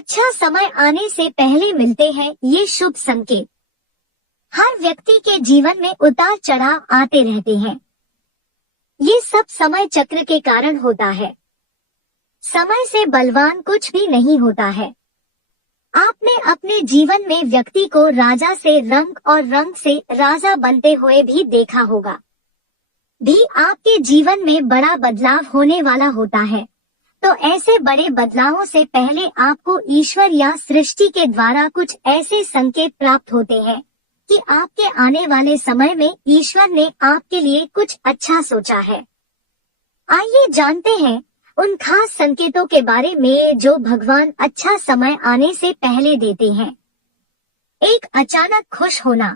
अच्छा समय आने से पहले मिलते हैं ये शुभ संकेत। हर व्यक्ति के जीवन में उतार चढ़ाव आते रहते हैं। ये सब समय चक्र के कारण होता है। समय से बलवान कुछ भी नहीं होता है। आपने अपने जीवन में व्यक्ति को राजा से रंग और रंग से राजा बनते हुए भी देखा होगा। भी आपके जीवन में बड़ा बदलाव होने वाला होता है, तो ऐसे बड़े बदलावों से पहले आपको ईश्वर या सृष्टि के द्वारा कुछ ऐसे संकेत प्राप्त होते हैं कि आपके आने वाले समय में ईश्वर ने आपके लिए कुछ अच्छा सोचा है। आइए जानते हैं उन खास संकेतों के बारे में जो भगवान अच्छा समय आने से पहले देते हैं। एक, अचानक खुश होना।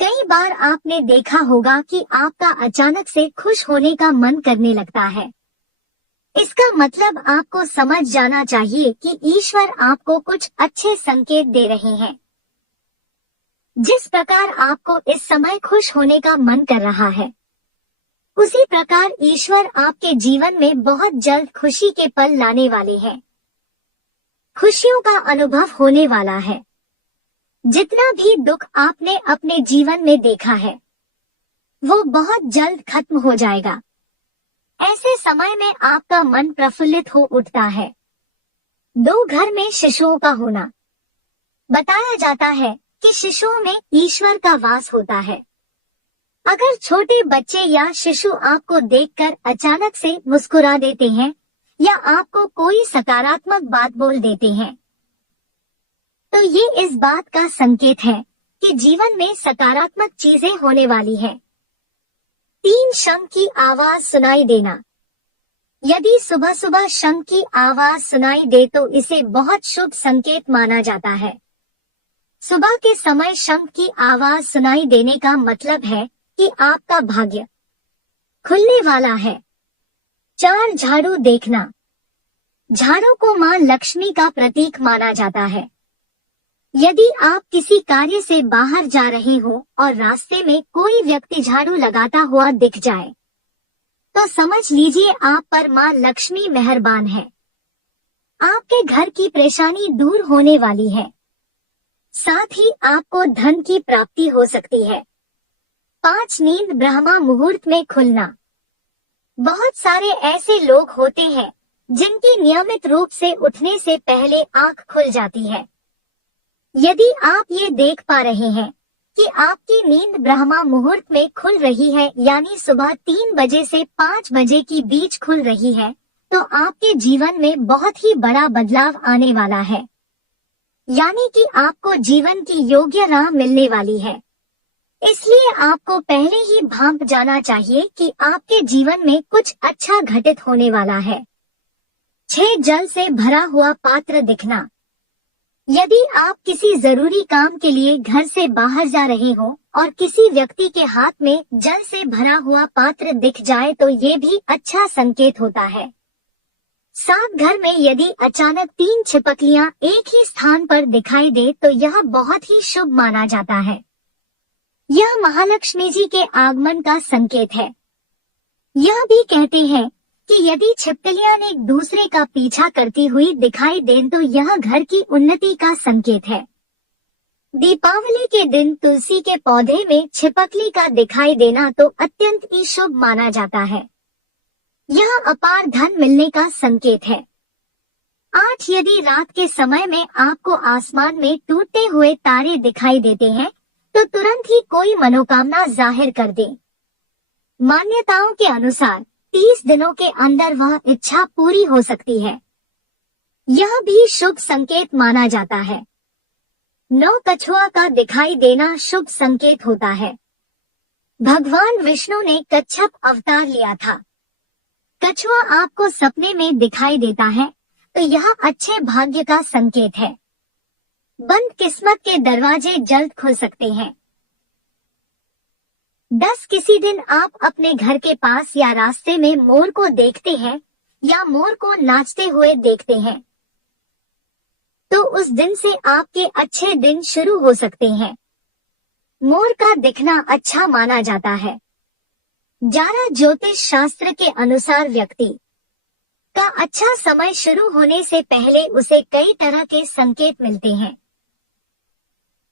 कई बार आपने देखा होगा कि आपका अचानक से खुश होने का मन करने लगता है। इसका मतलब आपको समझ जाना चाहिए कि ईश्वर आपको कुछ अच्छे संकेत दे रहे हैं। जिस प्रकार आपको इस समय खुश होने का मन कर रहा है, उसी प्रकार ईश्वर आपके जीवन में बहुत जल्द खुशी के पल लाने वाले हैं। खुशियों का अनुभव होने वाला है। जितना भी दुख आपने अपने जीवन में देखा है, वो बहुत जल्द खत्म हो जाएगा। ऐसे समय में आपका मन प्रफुल्लित हो उठता है। 2, घर में शिशुओं का होना। बताया जाता है कि शिशुओं में ईश्वर का वास होता है। अगर छोटे बच्चे या शिशु आपको देखकर अचानक से मुस्कुरा देते हैं या आपको कोई सकारात्मक बात बोल देते हैं, तो ये इस बात का संकेत है कि जीवन में सकारात्मक चीजें होने वाली हैं। 3, शंख की आवाज सुनाई देना। यदि सुबह सुबह शंख की आवाज सुनाई दे तो इसे बहुत शुभ संकेत माना जाता है। सुबह के समय शंख की आवाज सुनाई देने का मतलब है कि आपका भाग्य खुलने वाला है। 4, झाड़ू देखना। झाड़ू को मां लक्ष्मी का प्रतीक माना जाता है। यदि आप किसी कार्य से बाहर जा रहे हो और रास्ते में कोई व्यक्ति झाड़ू लगाता हुआ दिख जाए, तो समझ लीजिए आप पर मां लक्ष्मी मेहरबान है। आपके घर की परेशानी दूर होने वाली है। साथ ही आपको धन की प्राप्ति हो सकती है। 5, नींद ब्रह्मा मुहूर्त में खुलना। बहुत सारे ऐसे लोग होते हैं जिनकी नियमित रूप से उठने से पहले आंख खुल जाती है। यदि आप ये देख पा रहे हैं कि आपकी नींद ब्रह्मा मुहूर्त में खुल रही है, यानी सुबह 3 बजे से 5 बजे के बीच खुल रही है, तो आपके जीवन में बहुत ही बड़ा बदलाव आने वाला है। यानी कि आपको जीवन की योग्य राह मिलने वाली है। इसलिए आपको पहले ही भांप जाना चाहिए कि आपके जीवन में कुछ अच्छा घटित होने वाला है। 6, जल से भरा हुआ पात्र दिखना। यदि आप किसी जरूरी काम के लिए घर से बाहर जा रहे हो और किसी व्यक्ति के हाथ में जल से भरा हुआ पात्र दिख जाए तो ये भी अच्छा संकेत होता है। 7, घर में यदि अचानक 3 छिपकलियां एक ही स्थान पर दिखाई दे तो यह बहुत ही शुभ माना जाता है। यह महालक्ष्मी जी के आगमन का संकेत है। यह भी कहते हैं कि यदि छिपकलियां एक दूसरे का पीछा करती हुई दिखाई दें तो यह घर की उन्नति का संकेत है। दीपावली के दिन तुलसी के पौधे में छिपकली का दिखाई देना तो अत्यंत ही शुभ माना जाता है। यह अपार धन मिलने का संकेत है। 8, यदि रात के समय में आपको आसमान में टूटते हुए तारे दिखाई देते हैं तो तुरंत ही कोई मनोकामना जाहिर कर दें। मान्यताओं के अनुसार 30 दिनों के अंदर वह इच्छा पूरी हो सकती है। यह भी शुभ संकेत माना जाता है। 9, कछुआ का दिखाई देना शुभ संकेत होता है। भगवान विष्णु ने कच्छप अवतार लिया था। कछुआ आपको सपने में दिखाई देता है तो यह अच्छे भाग्य का संकेत है। बंद किस्मत के दरवाजे जल्द खुल सकते हैं। 10, किसी दिन आप अपने घर के पास या रास्ते में मोर को देखते हैं या मोर को नाचते हुए देखते हैं, तो उस दिन से आपके अच्छे दिन शुरू हो सकते हैं। मोर का दिखना अच्छा माना जाता है। 11, ज्योतिष शास्त्र के अनुसार व्यक्ति का अच्छा समय शुरू होने से पहले उसे कई तरह के संकेत मिलते हैं।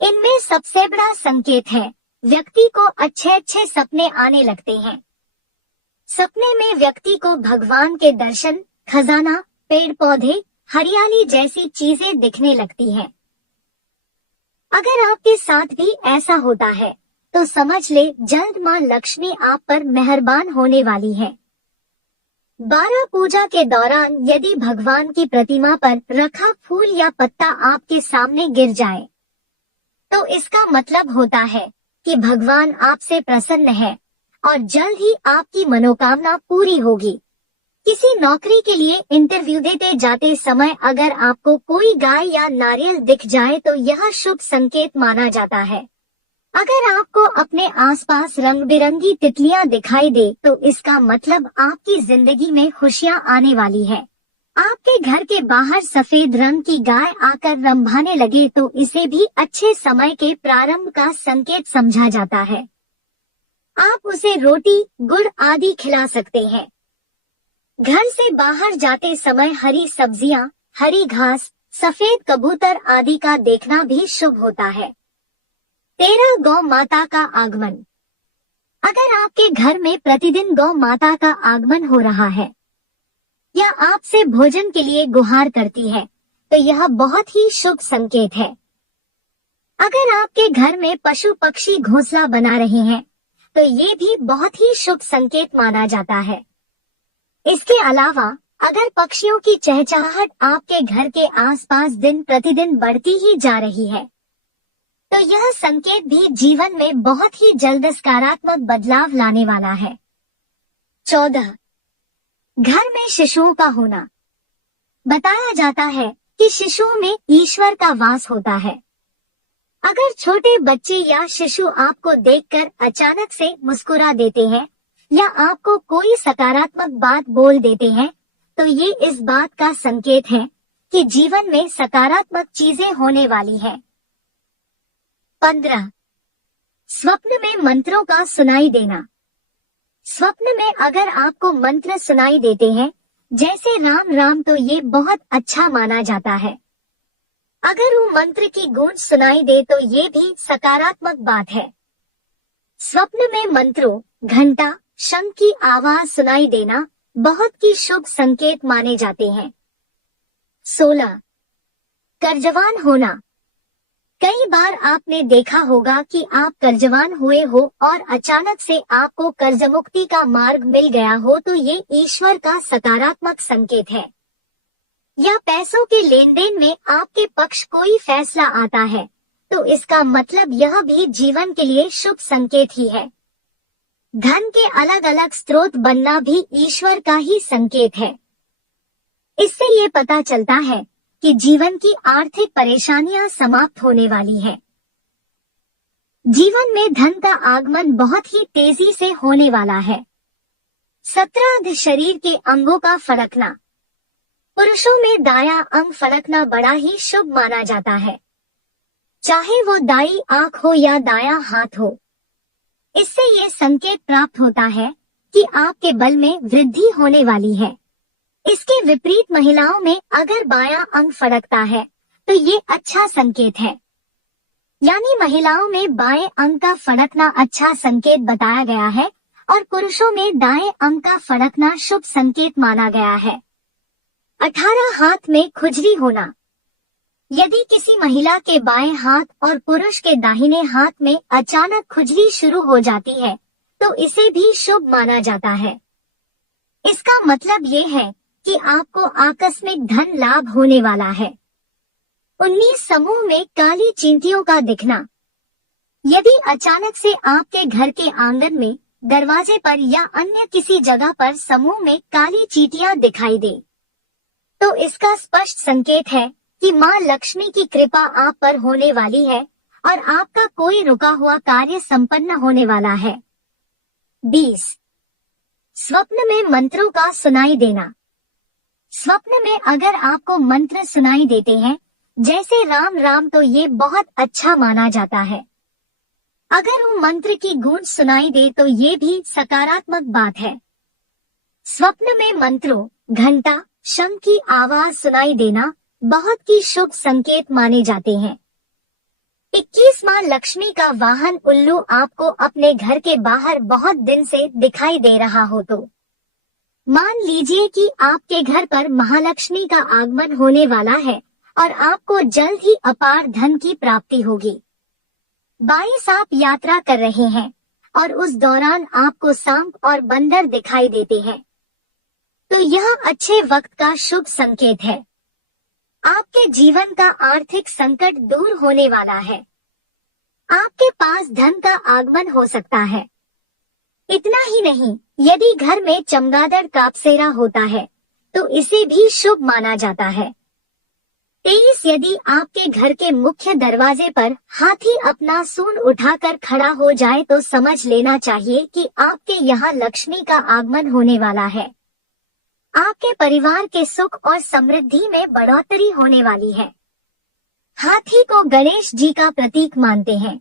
इनमें सबसे बड़ा संकेत है, व्यक्ति को अच्छे अच्छे सपने आने लगते हैं। सपने में व्यक्ति को भगवान के दर्शन, खजाना, पेड़ पौधे, हरियाली जैसी चीजें दिखने लगती हैं। अगर आपके साथ भी ऐसा होता है तो समझ ले जल्द मां लक्ष्मी आप पर मेहरबान होने वाली है। 12 पूजा के दौरान यदि भगवान की प्रतिमा पर रखा फूल या पत्ता आपके सामने गिर जाए तो इसका मतलब होता है कि भगवान आपसे प्रसन्न है और जल्द ही आपकी मनोकामना पूरी होगी। किसी नौकरी के लिए इंटरव्यू देते जाते समय अगर आपको कोई गाय या नारियल दिख जाए तो यह शुभ संकेत माना जाता है। अगर आपको अपने आसपास रंग बिरंगी तितलियां दिखाई दे तो इसका मतलब आपकी जिंदगी में खुशियां आने वाली है। आपके घर के बाहर सफेद रंग की गाय आकर रंभाने लगे तो इसे भी अच्छे समय के प्रारंभ का संकेत समझा जाता है। आप उसे रोटी, गुड़ आदि खिला सकते हैं। घर से बाहर जाते समय हरी सब्जियां, हरी घास, सफेद कबूतर आदि का देखना भी शुभ होता है। 13 गौ माता का आगमन। अगर आपके घर में प्रतिदिन गौ माता का आगमन हो रहा है या आपसे भोजन के लिए गुहार करती है तो यह बहुत ही शुभ संकेत है। अगर आपके घर में पशु पक्षी घोंसला बना रहे हैं तो ये भी बहुत ही शुभ संकेत माना जाता है। इसके अलावा अगर पक्षियों की चहचहाहट आपके घर के आसपास दिन प्रतिदिन बढ़ती ही जा रही है तो यह संकेत भी जीवन में बहुत ही जल्द सकारात्मक बदलाव लाने वाला है। 14. घर में शिशुओं का होना। बताया जाता है कि शिशुओं में ईश्वर का वास होता है। अगर छोटे बच्चे या शिशु आपको देखकर अचानक से मुस्कुरा देते हैं या आपको कोई सकारात्मक बात बोल देते हैं तो ये इस बात का संकेत है कि जीवन में सकारात्मक चीजें होने वाली हैं। 15. स्वप्न में मंत्रों का सुनाई देना। स्वप्न में अगर आपको मंत्र सुनाई देते हैं जैसे राम राम तो ये बहुत अच्छा माना जाता है। अगर वो मंत्र की गूंज सुनाई दे तो ये भी सकारात्मक बात है। स्वप्न में मंत्रों, घंटा, शंख की आवाज सुनाई देना बहुत ही शुभ संकेत माने जाते हैं। 16. कर्जवान होना। कई बार आपने देखा होगा कि आप कर्जवान हुए हो और अचानक से आपको कर्ज मुक्ति का मार्ग मिल गया हो तो ये ईश्वर का सकारात्मक संकेत है। या पैसों के लेन देन में आपके पक्ष कोई फैसला आता है तो इसका मतलब यह भी जीवन के लिए शुभ संकेत ही है। धन के अलग अलग स्रोत बनना भी ईश्वर का ही संकेत है। इससे ये पता चलता है कि जीवन की आर्थिक परेशानियां समाप्त होने वाली है। जीवन में धन का आगमन बहुत ही तेजी से होने वाला है। 17. शरीर के अंगों का फड़कना। पुरुषों में दायां अंग फड़कना बड़ा ही शुभ माना जाता है, चाहे वो दाई आंख हो या दायां हाथ हो। इससे ये संकेत प्राप्त होता है कि आपके बल में वृद्धि होने वाली है। इसके विपरीत महिलाओं में अगर बायां अंग फड़कता है तो ये अच्छा संकेत है। यानी महिलाओं में बाएं अंग का फड़कना अच्छा संकेत बताया गया है और पुरुषों में दाएं अंग का फड़कना शुभ संकेत माना गया है। 18. हाथ में खुजली होना। यदि किसी महिला के बाएं हाथ और पुरुष के दाहिने हाथ में अचानक खुजली शुरू हो जाती है तो इसे भी शुभ माना जाता है। इसका मतलब ये है कि आपको आकस्मिक धन लाभ होने वाला है। 19. समूह में काली चींटियों का दिखना। यदि अचानक से आपके घर के आंगन में, दरवाजे पर या अन्य किसी जगह पर समूह में काली चींटियां दिखाई दे तो इसका स्पष्ट संकेत है कि मां लक्ष्मी की कृपा आप पर होने वाली है और आपका कोई रुका हुआ कार्य संपन्न होने वाला है। 20. स्वप्न में मंत्रों का सुनाई देना। स्वप्न में अगर आपको मंत्र सुनाई देते हैं जैसे राम राम तो ये बहुत अच्छा माना जाता है। अगर वो मंत्र की गूंज सुनाई दे तो ये भी सकारात्मक बात है। स्वप्न में मंत्रों, घंटा, शंख की आवाज सुनाई देना बहुत ही शुभ संकेत माने जाते हैं। 21 माँ लक्ष्मी का वाहन उल्लू आपको अपने घर के बाहर बहुत दिन से दिखाई दे रहा हो तो मान लीजिए कि आपके घर पर महालक्ष्मी का आगमन होने वाला है और आपको जल्द ही अपार धन की प्राप्ति होगी। 22 आप यात्रा कर रहे हैं और उस दौरान आपको सांप और बंदर दिखाई देते हैं, तो यह अच्छे वक्त का शुभ संकेत है। आपके जीवन का आर्थिक संकट दूर होने वाला है। आपके पास धन का आगमन हो सकता है। इतना ही नहीं, यदि घर में चमगादड़ कापसेरा होता है तो इसे भी शुभ माना जाता है। 23 यदि आपके घर के मुख्य दरवाजे पर हाथी अपना सूंड उठाकर खड़ा हो जाए तो समझ लेना चाहिए कि आपके यहाँ लक्ष्मी का आगमन होने वाला है। आपके परिवार के सुख और समृद्धि में बढ़ोतरी होने वाली है। हाथी को गणेश जी का प्रतीक मानते हैं।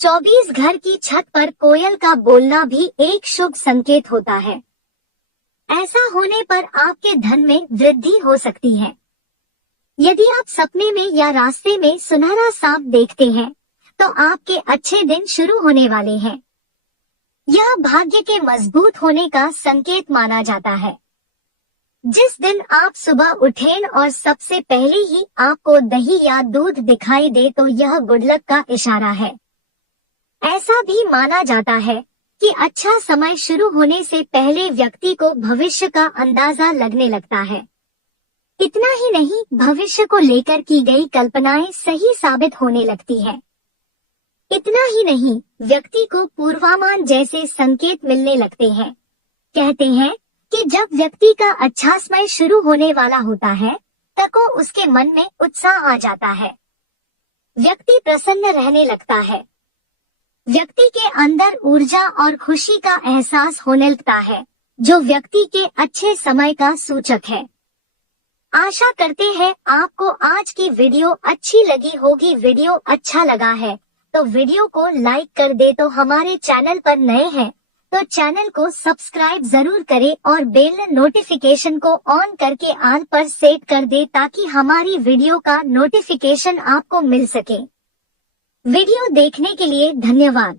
24 घर की छत पर कोयल का बोलना भी एक शुभ संकेत होता है। ऐसा होने पर आपके धन में वृद्धि हो सकती है। यदि आप सपने में या रास्ते में सुनहरा सांप देखते हैं तो आपके अच्छे दिन शुरू होने वाले हैं। यह भाग्य के मजबूत होने का संकेत माना जाता है। जिस दिन आप सुबह उठें और सबसे पहले ही आपको दही या दूध दिखाई दे तो यह गुड लक का इशारा है। ऐसा भी माना जाता है कि अच्छा समय शुरू होने से पहले व्यक्ति को भविष्य का अंदाजा लगने लगता है। इतना ही नहीं, भविष्य को लेकर की गई कल्पनाएं सही साबित होने लगती है। इतना ही नहीं, व्यक्ति को पूर्वानुमान जैसे संकेत मिलने लगते हैं। कहते हैं कि जब व्यक्ति का अच्छा समय शुरू होने वाला होता है तब उसके मन में उत्साह आ जाता है। व्यक्ति प्रसन्न रहने लगता है। व्यक्ति के अंदर ऊर्जा और खुशी का एहसास होने लगता है, जो व्यक्ति के अच्छे समय का सूचक है। आशा करते हैं आपको आज की वीडियो अच्छी लगी होगी। वीडियो अच्छा लगा है तो वीडियो को लाइक कर दे। तो हमारे चैनल पर नए हैं तो चैनल को सब्सक्राइब जरूर करें और बेल नोटिफिकेशन को ऑन करके ऑल पर सेट कर दे ताकि हमारी वीडियो का नोटिफिकेशन आपको मिल सके। वीडियो देखने के लिए धन्यवाद।